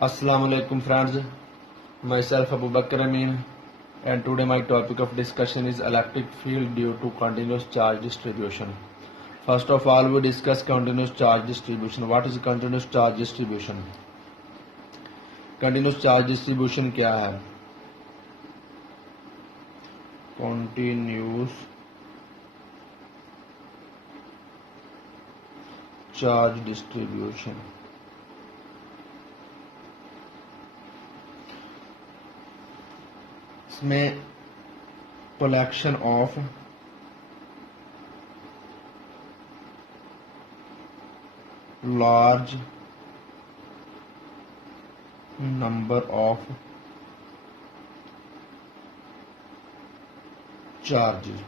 Assalamu alaikum friends, myself Abu Bakr Amin, and today my topic of discussion is electric field due to continuous charge distribution. First of all, we discuss continuous charge distribution. What is continuous charge distribution? Continuous charge distribution क्या है? Continuous charge distribution. इसमें collection of large number of charges.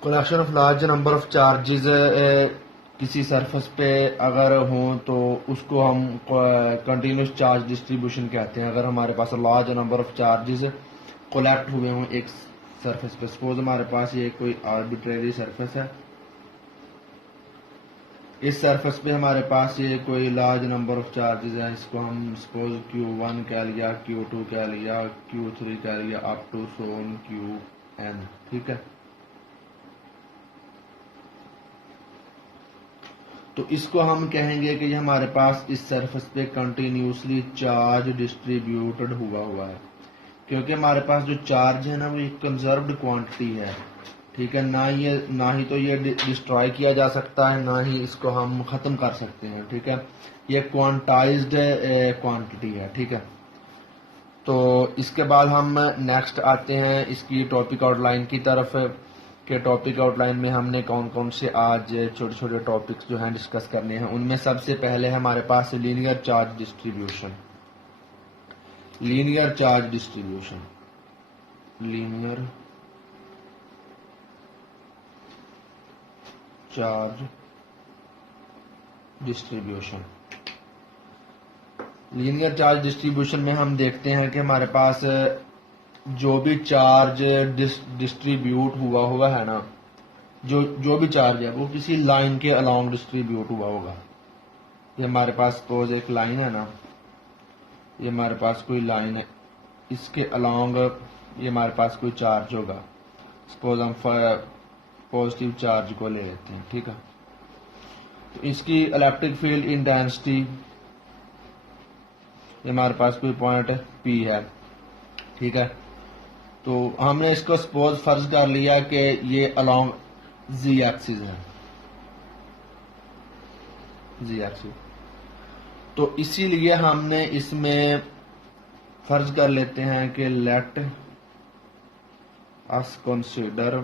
Collection of large number of charges किसी surface पे अगर हो तो उसको हम कंटिन्यूस चार्ज डिस्ट्रीब्यूशन कहते हैं। अगर हमारे पास large number of charges collect हुए हों एक सरफेस पे, सपोज हमारे पास ये कोई आर्बिट्रेरी सरफेस है, इस सरफेस पे हमारे पास ये कोई लार्ज नंबर ऑफ चार्जेस है, इसको हम सपोज Q1 कह लिया, Q2 कह लिया, Q3 कह लिया, अप टू सोन Qn, ठीक है। तो इसको हम कहेंगे कि हमारे पास इस सरफेस पे कंटिन्यूसली चार्ज डिस्ट्रीब्यूटेड हुआ है, क्योंकि हमारे पास जो चार्ज है ना वो एक कंजर्व्ड क्वांटिटी है, ठीक है। ना ही तो ये डिस्ट्रॉय किया जा सकता है, ना ही इसको हम खत्म कर सकते हैं, ठीक है। ये क्वांटाइज्ड क्वांटिटी है, ठीक है। तो इसके बाद हम नेक्स्ट आते हैं इसकी टॉपिक आउटलाइन की तरफ के टॉपिक आउटलाइन में हमने कौन कौन से आज छोटे छोटे टॉपिक्स जो हैं डिस्कस करने हैं। उनमें सबसे पहले हमारे पास linear charge distribution. Linear charge distribution, linear charge distribution. Linear charge distribution में हम देखते हैं कि हमारे पास जो भी चार्ज डिस्ट्रीब्यूट हुआ है ना, जो भी चार्ज है वो किसी लाइन के अलोंग डिस्ट्रीब्यूट हुआ होगा। ये हमारे पास सपोज एक लाइन है ना, ये हमारे पास कोई लाइन है, इसके अलोंग ये हमारे पास कोई चार्ज होगा। सपोज हम पॉजिटिव चार्ज को ले लेते हैं, ठीक है। तो इसकी इलेक्ट्रिक फील्ड इंटेंसिटी ये हमारे पास कोई पॉइंट P है, ठीक है। तो हमने इसको सपोज फर्ज कर लिया कि ये अलोंग Z एक्सिस है, Z एक्सिस। तो इसीलिए हमने इसमें फर्ज कर लेते हैं कि लेट अस कंसीडर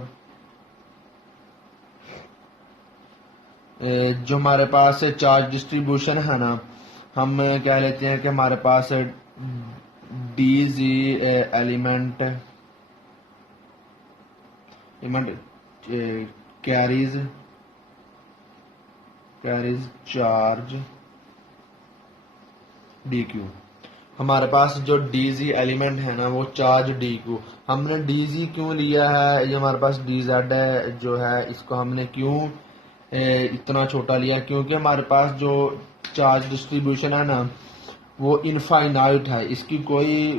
जो हमारे पास चार्ज डिस्ट्रीब्यूशन है ना, हम कह लेते हैं कि हमारे पास DZ element carries charge DQ। हमारे पास जो DZ एलिमेंट है ना वो चार्ज DQ। हमने DZ क्यों लिया है, ये हमारे पास DZ है जो है, इसको हमने क्यों इतना छोटा लिया, क्योंकि हमारे पास जो चार्ज डिस्ट्रीब्यूशन है ना वो इनफाइनाइट है, इसकी कोई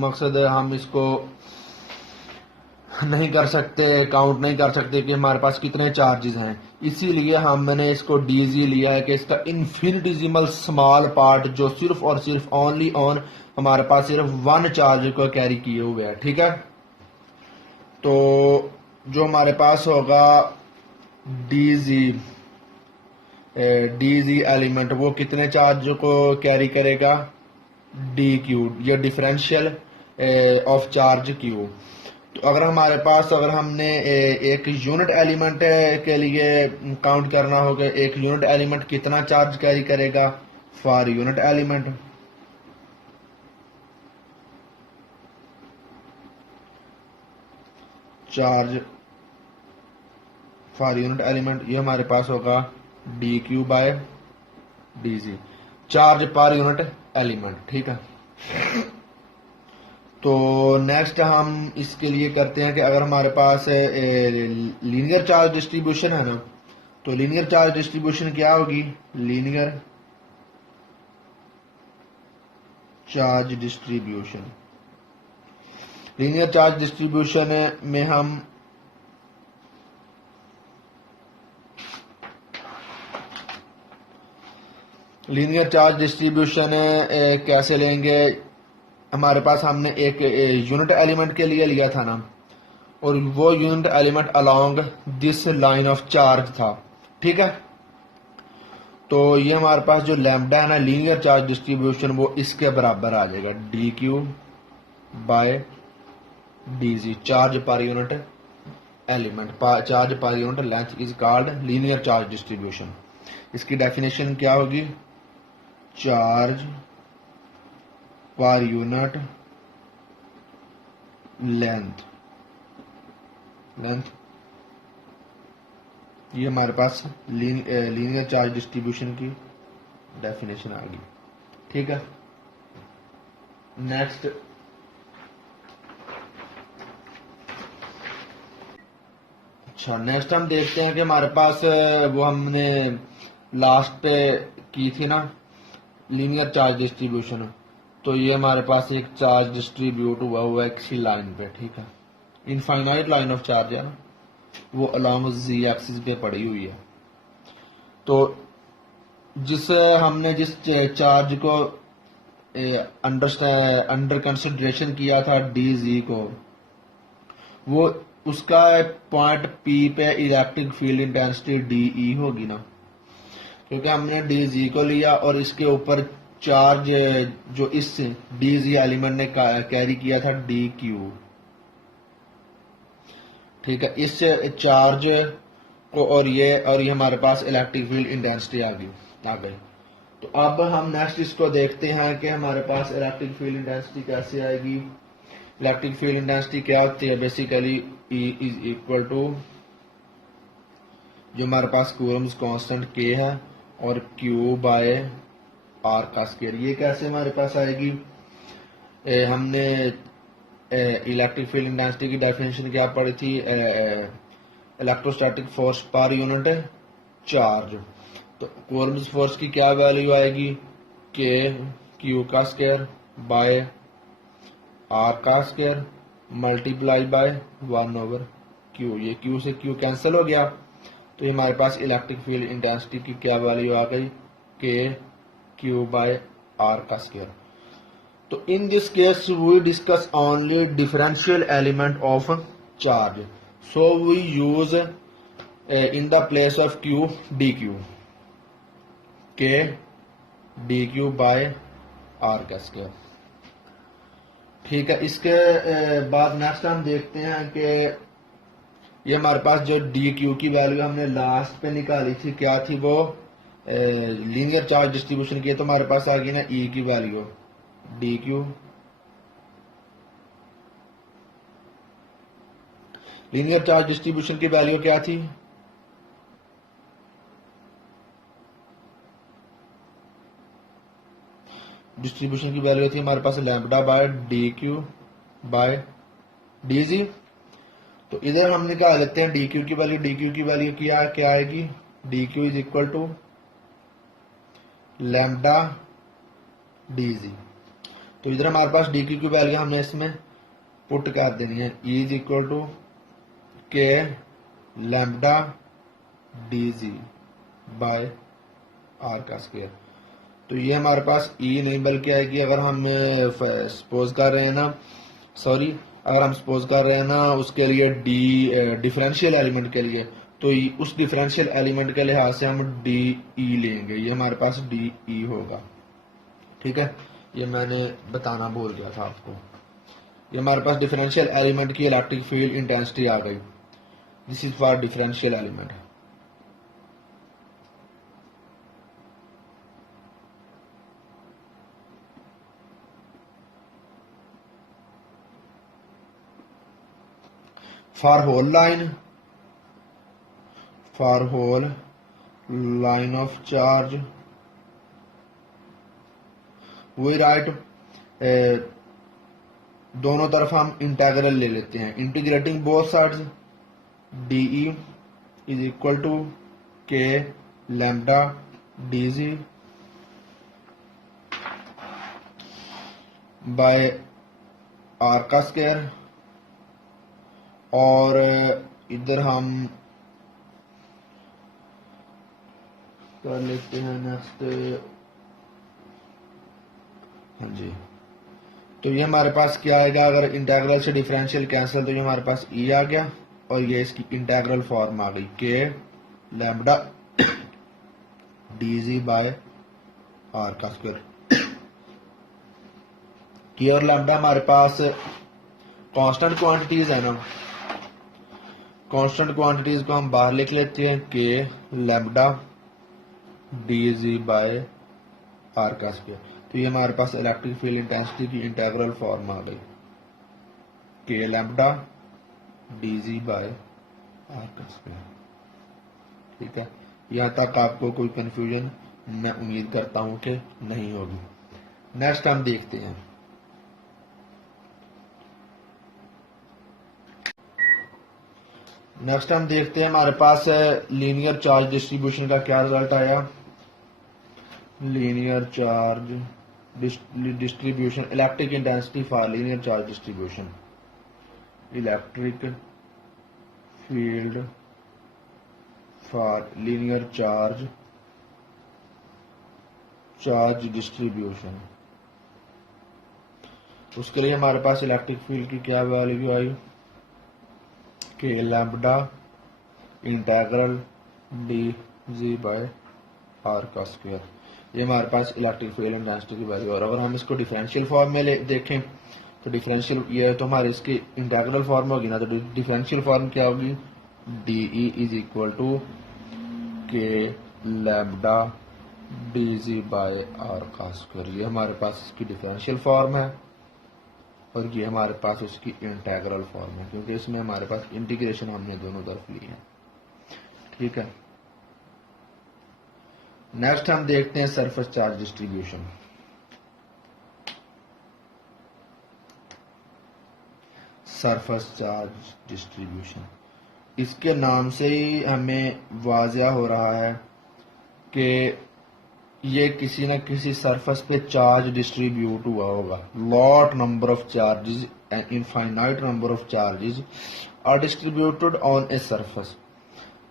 मकसद हम इसको नहीं कर सकते, काउंट नहीं कर सकते कि हमारे पास कितने चार्जेस हैं। इसीलिए हमने इसको DZ लिया है कि इसका इन्फिनिटिजिमल स्मॉल पार्ट जो सिर्फ और सिर्फ ओनली ऑन हमारे पास सिर्फ वन चार्ज को कैरी किए हुए है, ठीक है। तो जो हमारे पास होगा DZ एलिमेंट वो कितने चार्ज को कैरी करेगा, DQ, ये डिफरेंशियल ऑफ चार्ज Q। तो अगर हमारे पास अगर हमने एक यूनिट एलिमेंट के लिए काउंट करना होगा, एक यूनिट एलिमेंट कितना चार्ज कैरी करेगा for unit element, charge for unit element ये हमारे पास होगा DQ बाय DZ, चार्ज पर यूनिट एलिमेंट, ठीक है। तो नेक्स्ट हम इसके लिए करते हैं कि अगर हमारे पास लीनियर चार्ज डिस्ट्रीब्यूशन है ना, तो लीनियर चार्ज डिस्ट्रीब्यूशन क्या होगी, linear charge distribution. Linear charge distribution में हम लीनियर चार्ज डिस्ट्रीब्यूशन कैसे लेंगे? हमारे पास हमने एक यूनिट एलिमेंट के लिए लिया था ना, और वो unit element along this line of charge था, ठीक है। तो ये हमारे पास जो लैम्डा है ना, लीनियर चार्ज डिस्ट्रीब्यूशन, वो इसके बराबर आ जाएगा D Q by D Z, charge पर यूनिट एलिमेंट, चार्ज पर unit length is called linear charge distribution. इसकी डेफिनेशन क्या होगी? चार्ज पर यूनिट लेंथ, ये हमारे पास लीनियर चार्ज डिस्ट्रीब्यूशन की डेफिनेशन आ गई, ठीक है। नेक्स्ट, अच्छा नेक्स्ट हम देखते हैं कि हमारे पास वो हमने लास्ट पे की थी ना लीनियर चार्ज डिस्ट्रीब्यूशन। तो ये हमारे पास एक चार्ज डिस्ट्रीब्यूट हुआ है किसी लाइन पे, ठीक है, इनफाइनाइट लाइन ऑफ चार्ज है ना, वो अलोंग जी एक्सिस पे पड़ी हुई है। तो हमने जिस चार्ज को अंडर कंसिडरेशन किया था डी जी को, वो उसका पॉइंट पी पे electric field intensity D E होगी ना, क्योंकि हमने डी जी को लिया और इसके ऊपर चार्ज जो इस डी जी एलिमेंट ने कैरी किया था डी क्यू, ठीक है। इस चार्ज को और ये हमारे पास इलेक्ट्रिक फील्ड इंटेंसिटी आ गई। तो अब हम नेक्स्ट इसको देखते हैं कि हमारे पास इलेक्ट्रिक फील्ड इंटेंसिटी कैसे आएगी। इलेक्ट्रिक फील्ड इंटेंसिटी क्या होती है? Basically E is equal to जो हमारे पास कूलम्स कांस्टेंट K है और Q बाय R का स्क्वायर। ये कैसे हमारे पास आएगी? हमने इलेक्ट्रिक फील्ड इंटेंसिटी की डेफिनेशन क्या पढ़ी थी? इलेक्ट्रोस्टैटिक फोर्स पर यूनिट चार्ज। तो कूलम्स फोर्स की क्या वैल्यू आएगी? K Q का स्क्वायर बाय R का स्क्वायर मल्टीप्लाई बाय 1/Q। ये Q से Q कैंसिल हो गया, तो ये हमारे पास इलेक्ट्रिक फील्ड इंटेंसिटी की क्या वैल्यू आ गई? K Q बाय R का स्क्वायर। तो in this case we discuss only differential element of charge, so we use in the place of Q dQ, K dQ by R का square, ठीक है। इसके बाद नेक्स्ट हम देखते हैं कि ये हमारे पास जो डी क्यू की वैल्यू हमने लास्ट पे निकाली थी, क्या थी वो? लीनियर चार्ज डिस्ट्रीब्यूशन की, तो हमारे पास आ गई ना ई की value D q. Linear charge distribution की वैल्यू क्या थी? डिस्ट्रीब्यूशन की वैल्यू थी हमारे पास lambda by d Q by D g. तो इधर हम निकाल लेते हैं डी क्यू की वैल्यू। डी क्यू की वैल्यू क्या आएगी? D Q is equal to lambda D g. तो इधर हमारे पास डी क्यू की वैल्यू हमने इसमें पुट कर देनी है, e is equal to k lambda D G by are का स्क्वायर। तो ये हमारे पास ई नहीं बल्कि आएगी, अगर हम सपोज कर रहे हैं ना, अगर हम सपोज कर रहे हैं ना उसके लिए डी डिफरेंशियल एलिमेंट के लिए, तो उस डिफरेंशियल एलिमेंट के लिहाज से हम डी ई लेंगे, ये हमारे पास डी ई होगा, ठीक है। ये मैंने बताना भूल गया था आपको। ये हमारे पास डिफरेंशियल एलिमेंट की इलेक्ट्रिक फील्ड इंटेंसिटी आ गई। This is for differential element. For whole line of charge, we write दोनों तरफ हम इंटेग्रल ले लेते हैं, integrating both sides d e is equal to k lambda D G by are का square, और इधर हम कर लेते हैं नेक्स्ट। हाँ जी, तो ये हमारे पास क्या आएगा, अगर इंटेग्रल से डिफरेंशियल कैंसिल तो ये हमारे पास ई आ गया, और ये इसकी इंटेग्रल फॉर्म आ गई K lambda D G by are का स्क्वायर। के और लैम्बडा हमारे पास कांस्टेंट क्वांटिटीज है ना, कांस्टेंट क्वांटिटीज को हम बाहर लिख लेते हैं, K lambda D G by are का स्क्वायर। तो ये हमारे पास इलेक्ट्रिक फील्ड इंटेंसिटी की इंटेग्रल फॉर्म आ गई, K lambda D G by are का स्क्वायर। ठीक है, यहां तक आपको कोई कंफ्यूजन मैं उम्मीद करता हूं कि नहीं होगी। नेक्स्ट हम देखते हैं, हमारे पास लीनियर चार्ज डिस्ट्रीब्यूशन का क्या रिजल्ट आया। Linear charge distribution, electric intensity for linear charge distribution, electric field for linear charge distribution. उसके लिए हमारे पास इलेक्ट्रिक फील्ड की क्या वैल्यू आई, K lambda integral D ji by are का स्क्वायर। ये हमारे पास इलेक्ट्रिक फील्ड इंटेंसिटी की वैल्यू। और अगर हम इसको डिफरेंशियल फॉर्म में देखें तो डिफरेंशियल ये तो हमारे इसकी इंटेग्रल फॉर्म होगी ना, तो डिफरेंशियल फॉर्म क्या होगी, d e is equal to k lambda D G by are का स्क्वायर। ये हमारे पास इसकी डिफरेंशियल फॉर्म है, और ये हमारे पास उसकी इंटेग्रल फॉर्म है, क्योंकि इसमें हमारे पास इंटीग्रेशन हमने दोनों तरफ ली है। ठीक है, नेक्स्ट हम देखते हैं surface charge distribution. Surface charge distribution, इसके नाम से ही हमें वाज़िया हो रहा है कि ये किसी न किसी सरफेस पे चार्ज डिस्ट्रीब्यूट हुआ होगा। Lot number of charges and infinite number of charges are distributed on a surface.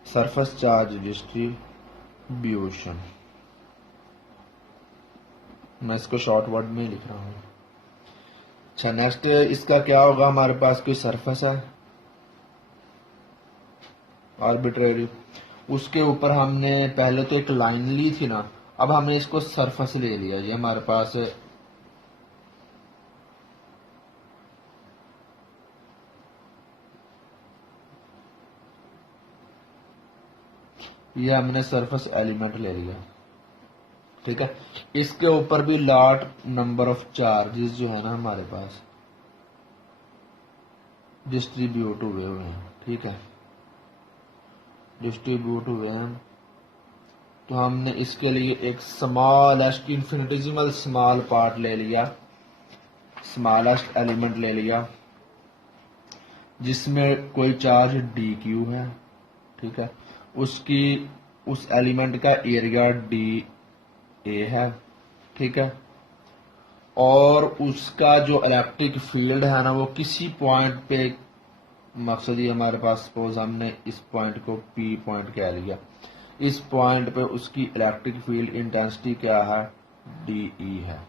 Surface charge distribution, मैं इसको शॉर्ट वर्ड में लिख रहा हूं। अच्छा, नेक्स्ट इसका क्या होगा, हमारे पास कोई सरफेस है आर्बिट्रेरी, उसके ऊपर हमने पहले तो एक लाइन ली थी ना, अब हमने इसको सरफेस ले लिया। ये हमारे पास ये हमने सरफेस एलिमेंट ले लिया। ठीक है, इसके ऊपर भी लॉट नंबर ऑफ चार्जेस जो है ना हमारे पास डिस्ट्रीब्यूट हुए हैं। ठीक है, डिस्ट्रीब्यूट हुए हैं, तो हमने इसके लिए एक स्मॉलेस्ट इन्फिनिटेसिमल स्मॉल पार्ट ले लिया, स्मॉलेस्ट एलिमेंट ले लिया, जिसमें कोई चार्ज डी क्यू है। ठीक है, उसकी उस एलिमेंट का एरिया डी ए है। ठीक है, और उसका जो इलेक्ट्रिक फील्ड है ना वो किसी पॉइंट पे, मकसद ये हमारे पास सपोज हमने इस पॉइंट को पी पॉइंट कह लिया, इस पॉइंट पे उसकी इलेक्ट्रिक फील्ड इंटेंसिटी क्या है, डी ई है।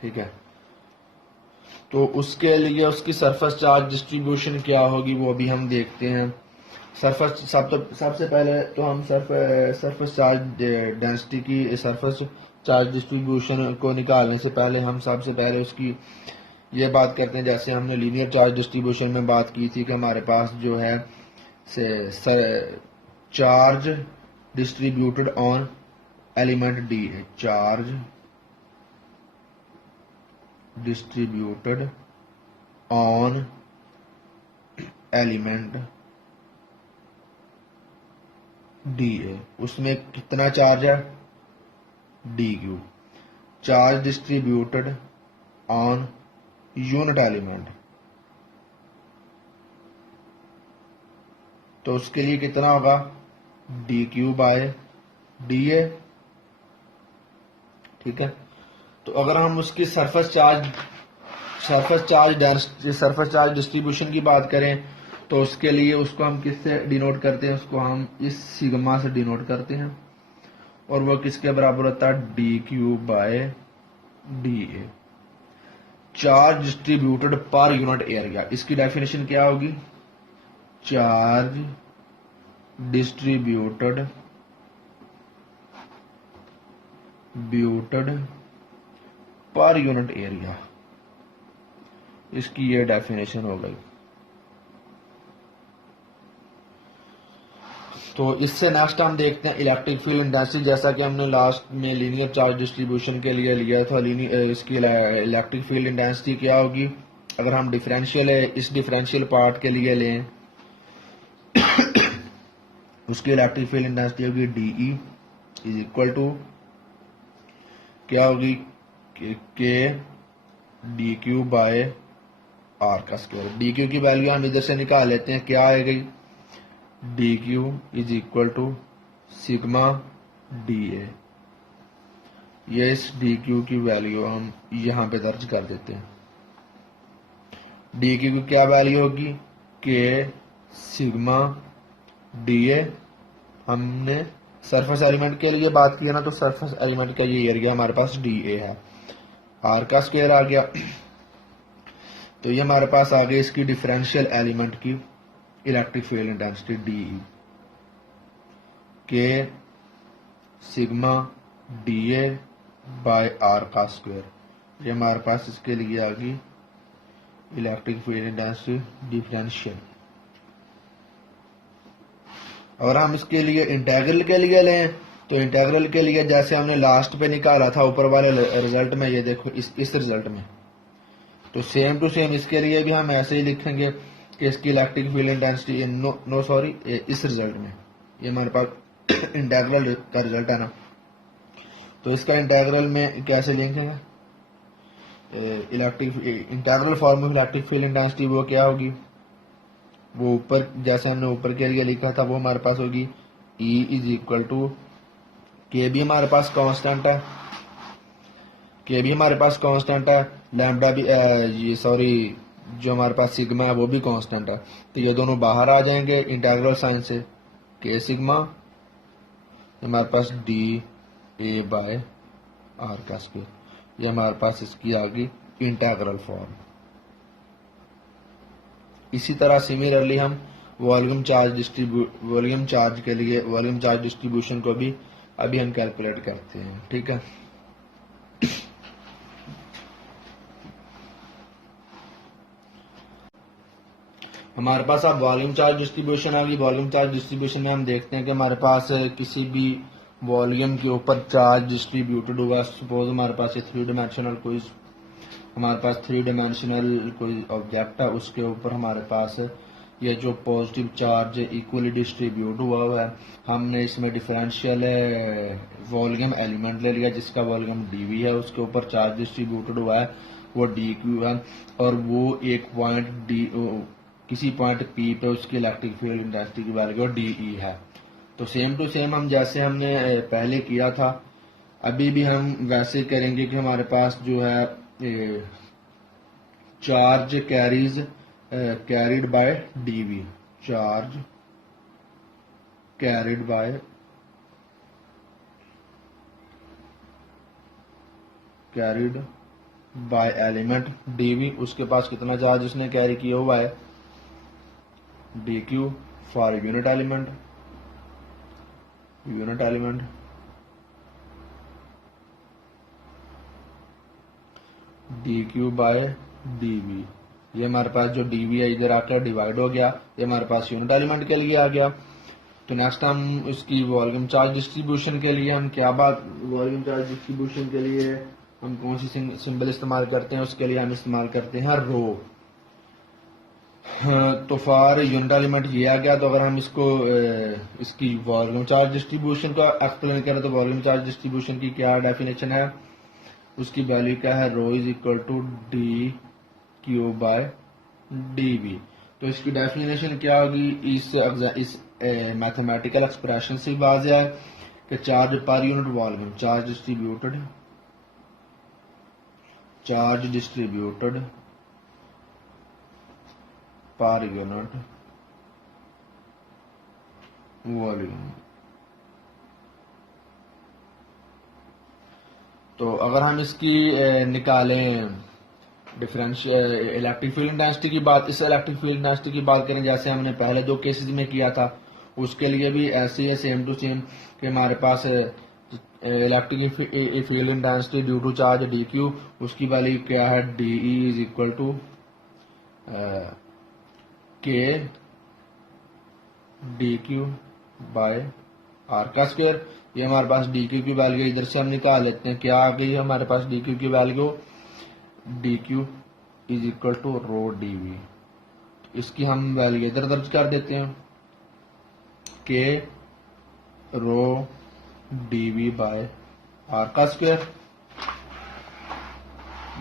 ठीक है, तो उसके लिए उसकी सरफेस चार्ज डिस्ट्रीब्यूशन क्या होगी वो अभी हम देखते हैं। सरफेस सबसे पहले तो हम सरफेस चार्ज डेंसिटी की, सरफेस चार्ज डिस्ट्रीब्यूशन को निकालने से पहले हम सबसे पहले उसकी ये बात करते हैं, जैसे हमने लीनियर चार्ज डिस्ट्रीब्यूशन में बात की थी कि हमारे पास जो है charge distributed on element d है, charge distributed on element d a, उसमें कितना चार्ज है, D q. Charge distributed on unit element, तो उसके लिए कितना होगा, d Q by D a. ठीक है, तो अगर हम उसकी surface charge surface charge distribution की बात करें तो उसके लिए उसको हम किससे डिनोट करते हैं, उसको हम इस सिग्मा से डिनोट करते हैं और वो किसके बराबर होता है, D Q by D A, charge distributed पर यूनिट एरिया। इसकी डेफिनेशन क्या होगी, चार्ज डिस्ट्रीब्यूटेड पर यूनिट एरिया, इसकी ये डेफिनेशन हो गई। तो इससे नेक्स्ट हम देखते हैं इलेक्ट्रिक फील्ड इंटेंसिटी। जैसा कि हमने लास्ट में लीनियर चार्ज डिस्ट्रीब्यूशन के लिए लिया था, इसकी इलेक्ट्रिक फील्ड इंटेंसिटी क्या होगी, अगर हम डिफरेंशियल है इस डिफरेंशियल पार्ट के लिए लें उसकी इलेक्ट्रिक फील्ड इंटेंसिटी होगी डीई इज इक्वल टू क्या होगी, K D Q by are का स्क्वायर। डी क्यू की वैल्यू हम इधर से निकाल लेते हैं, क्या आएगी, D Q is equal to sigma D A. ये इस डी क्यू की वैल्यू हम यहां पे दर्ज कर देते हैं। डी क्यू की क्या वैल्यू होगी, के सिग्मा डी ए। हमने सरफेस एलिमेंट के लिए बात की है ना, तो सरफेस एलिमेंट का ये एरिया हमारे पास डी ए है, आर का स्क्वायर आ गया। तो ये हमारे पास आ गई इसकी डिफरेंशियल एलिमेंट की electric field intensity D K sigma D A by are का स्क्वायर। ये हमारे पास इसके लिए आ गई इलेक्ट्रिक फील्ड इंटेंसिटी डिफरेंशियल। और हम इसके लिए इंटेग्रल के लिए लें तो इंटेग्रल के लिए जैसे हमने लास्ट पे निकाला था ऊपर वाले रिजल्ट में, ये देखो इस रिजल्ट में, तो सेम टू सेम इसके लिए भी हम ऐसे ही लिखेंगे कि इसकी इलेक्ट्रिक फील्ड इंटेंसिटी इस रिजल्ट में, ये हमारे पास इंटेग्रल का रिजल्ट है ना, तो इसका इंटेग्रल में कैसे लिखेंगे, integral form of electric field intensity वो क्या होगी, वो ऊपर जैसे हमने ऊपर के लिए लिखा था वो हमारे पास होगी E इज इक्वल टू के भी हमारे पास कांस्टेंट है, लैम्डा भी ये सॉरी जो हमारे पास सिग्मा है वो भी कांस्टेंट है, तो ये दोनों बाहर आ जाएंगे इंटेग्रल साइन से, के सिग्मा हमारे पास डी ए बाय आर का स्क्वायर। ये हमारे पास इसकी आ गई इंटेग्रल फॉर्म। इसी तरह सिमिलरली हम वॉल्यूम चार्ज डिस्ट्रीब्यूशन को भी अभी हम कैलकुलेट करते हैं, ठीक है। हमारे पास अब वॉल्यूम चार्ज डिस्ट्रीब्यूशन आ गई। वॉल्यूम चार्ज डिस्ट्रीब्यूशन में हम देखते हैं कि हमारे पास किसी भी वॉल्यूम के ऊपर चार्ज डिस्ट्रीब्यूटेड हुआ, सपोज हमारे पास ये थ्री डायमेंशनल कोई ऑब्जेक्ट है, उसके ऊपर हमारे पास ये जो पॉजिटिव चार्ज इक्वली डिस्ट्रीब्यूट हुआ है। हमने इसमें डिफरेंशियल वॉल्यूम एलिमेंट ले लिया जिसका वॉल्यूम डीवी है, उसके ऊपर चार्ज डिस्ट्रीब्यूटेड हुआ है वो डी क्यू है, और वो एक पॉइंट किसी पॉइंट पी पे उसकी इलेक्ट्रिक फील्ड इंटेंसिटी की वैल्यू डीई है। तो सेम टू सेम हम जैसे हमने पहले किया था अभी भी हम वैसे करेंगे कि हमारे पास जो है charge carried by D V, charge carried by element D V, उसके पास कितना चार्ज उसने कैरी किया हुआ है, D Q for unit element D Q by D V. ये हमारे पास जो डीवी है इधर आकर डिवाइड हो गया, ये हमारे पास यूनिट एलिमेंट के लिए आ गया। तो नेक्स्ट हम इसकी वॉल्यूम चार्ज डिस्ट्रीब्यूशन के लिए हम वॉल्यूम चार्ज डिस्ट्रीब्यूशन के लिए हम कौन सी सिंबल इस्तेमाल करते हैं, उसके लिए हम इस्तेमाल करते हैं रो। तो फॉर यूनिट एलिमेंट ये आ गया। तो अगर हम इसकी वॉल्यूम चार्ज डिस्ट्रीब्यूशन का एक्सप्लेन करें तो वॉल्यूम चार्ज डिस्ट्रीब्यूशन की क्या डेफिनेशन है, उसकी वैल्यू क्या है, rho is equal to d Q by d v. तो इसकी डेफिनेशन क्या होगी, इस मैथमेटिकल एक्सप्रेशन से वाज़ेह है कि चार्ज पर यूनिट वॉल्यूम चार्ज डिस्ट्रीब्यूटेड पर यूनिट वॉल्यूम। तो अगर हम इसकी निकालें डिफरेंशियल इलेक्ट्रिक फील्ड इंटेंसिटी की बात, इस इलेक्ट्रिक फील्ड इंटेंसिटी की बात करें जैसे हमने पहले दो केसेस में किया था, उसके लिए भी ऐसे ही सेम टू सेम कि हमारे पास electric field intensity due to charge d q, उसकी वैल्यू क्या है, d e is equal to k D Q by are का स्क्वायर। ये हमारे पास डी क्यू की वैल्यू इधर से हम निकाल लेते हैं, क्या आ गई हमारे पास डी क्यू की value, D Q is equal to rho D V. इसकी हम वैल्यू इधर दर्ज कर देते हैं, K rho D V by are का स्क्वायर।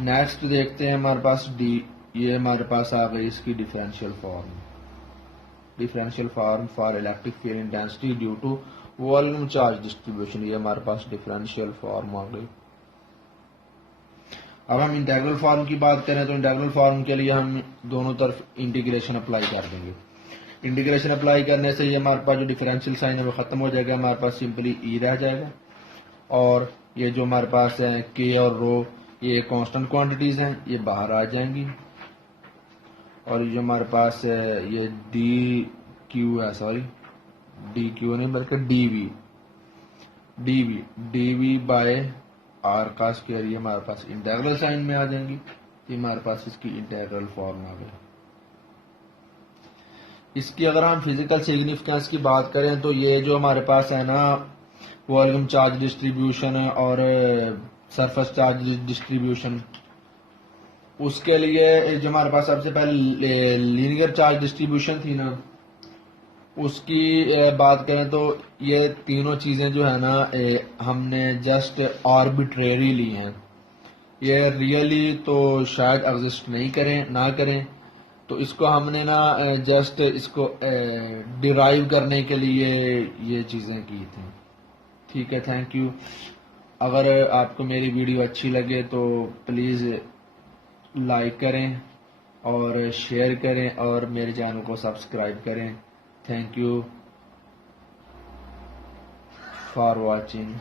नेक्स्ट देखते हैं हमारे पास डी, ये हमारे पास आ गई इसकी differential form for electric field intensity due to volume charge distribution. ये हमारे पास डिफरेंशियल फॉर्म आ गई। अब हम इंटीग्रल फॉर्म की बात करें तो इंटीग्रल फॉर्म के लिए हम दोनों तरफ इंटीग्रेशन अप्लाई कर देंगे। इंटीग्रेशन अप्लाई करने से ये हमारे पास जो डिफरेंशियल साइन है वो खत्म हो जाएगा, हमारे पास सिंपली ई रह जाएगा, और ये जो हमारे पास है के और रो, ये कांस्टेंट क्वांटिटीज हैं, ये बाहर आ जाएंगी, और ये जो हमारे पास है ये डी क्यू है, सॉरी डी क्यू नहीं बल्कि डी वी बाय आर का स्क्वायर, ये हमारे पास इंटीग्रल साइन में आ जाएंगी। ये हमारे पास इसकी इंटीग्रल फॉर्म आ गई। इसकी अगर हम फिजिकल सिग्निफिकेंस की बात करें तो ये जो हमारे पास है ना वॉल्यूम चार्ज डिस्ट्रीब्यूशन और सरफेस चार्ज डिस्ट्रीब्यूशन, उसके लिए जो हमारे पास सबसे पहले लीनियर चार्ज डिस्ट्रीब्यूशन थी ना, उसकी बात करें तो ये तीनों चीजें जो है ना हमने जस्ट आर्बिट्रेरी ली हैं, ये रियली तो शायद एग्जिस्ट नहीं करें ना करें, तो इसको हमने ना जस्ट इसको डिराइव करने के लिए ये चीजें की थी। ठीक है, थैंक यू। अगर आपको मेरी वीडियो अच्छी लगे तो प्लीज लाइक करें और शेयर करें और मेरे चैनल को सब्सक्राइब करें। Thank you for watching.